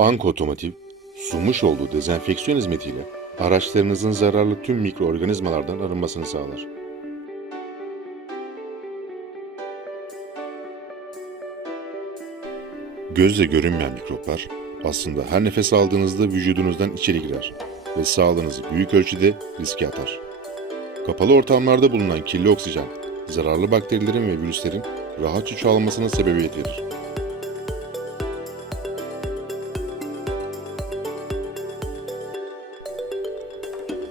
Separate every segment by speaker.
Speaker 1: Anko Otomotiv, sunmuş olduğu dezenfeksiyon hizmetiyle araçlarınızın zararlı tüm mikroorganizmalardan arınmasını sağlar. Gözle görünmeyen mikroplar aslında her nefes aldığınızda vücudunuzdan içeri girer ve sağlığınızı büyük ölçüde riske atar. Kapalı ortamlarda bulunan kirli oksijen, zararlı bakterilerin ve virüslerin rahatça çoğalmasına sebebiyet verir.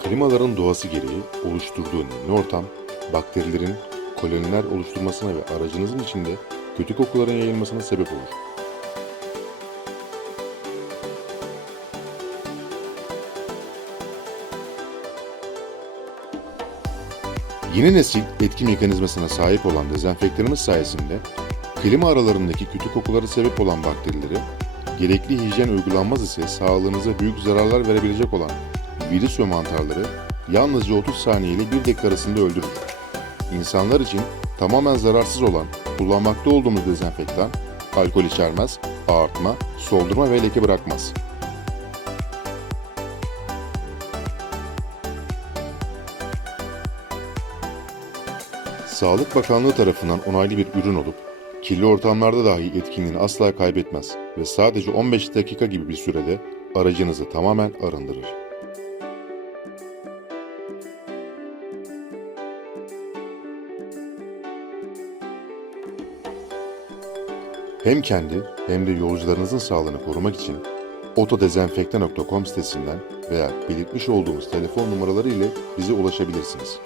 Speaker 1: Klimaların doğası gereği oluşturduğu nemli ortam, bakterilerin koloniler oluşturmasına ve aracınızın içinde kötü kokuların yayılmasına sebep olur. Yeni nesil etki mekanizmasına sahip olan dezenfektanımız sayesinde klima aralarındaki kötü kokulara sebep olan bakterileri, gerekli hijyen uygulanmaz ise sağlığınıza büyük zararlar verebilecek olan virüs ve mantarları yalnızca 30 saniye ile 1 dakika arasında öldürür. İnsanlar için tamamen zararsız olan kullanmakta olduğumuz dezenfektan, alkol içermez, ağartma, soldurma ve leke bırakmaz. Sağlık Bakanlığı tarafından onaylı bir ürün olup, kirli ortamlarda dahi etkinliğini asla kaybetmez ve sadece 15 dakika gibi bir sürede aracınızı tamamen arındırır. Hem kendi hem de yolcularınızın sağlığını korumak için otodezenfektan.com sitesinden veya belirtmiş olduğumuz telefon numaraları ile bize ulaşabilirsiniz.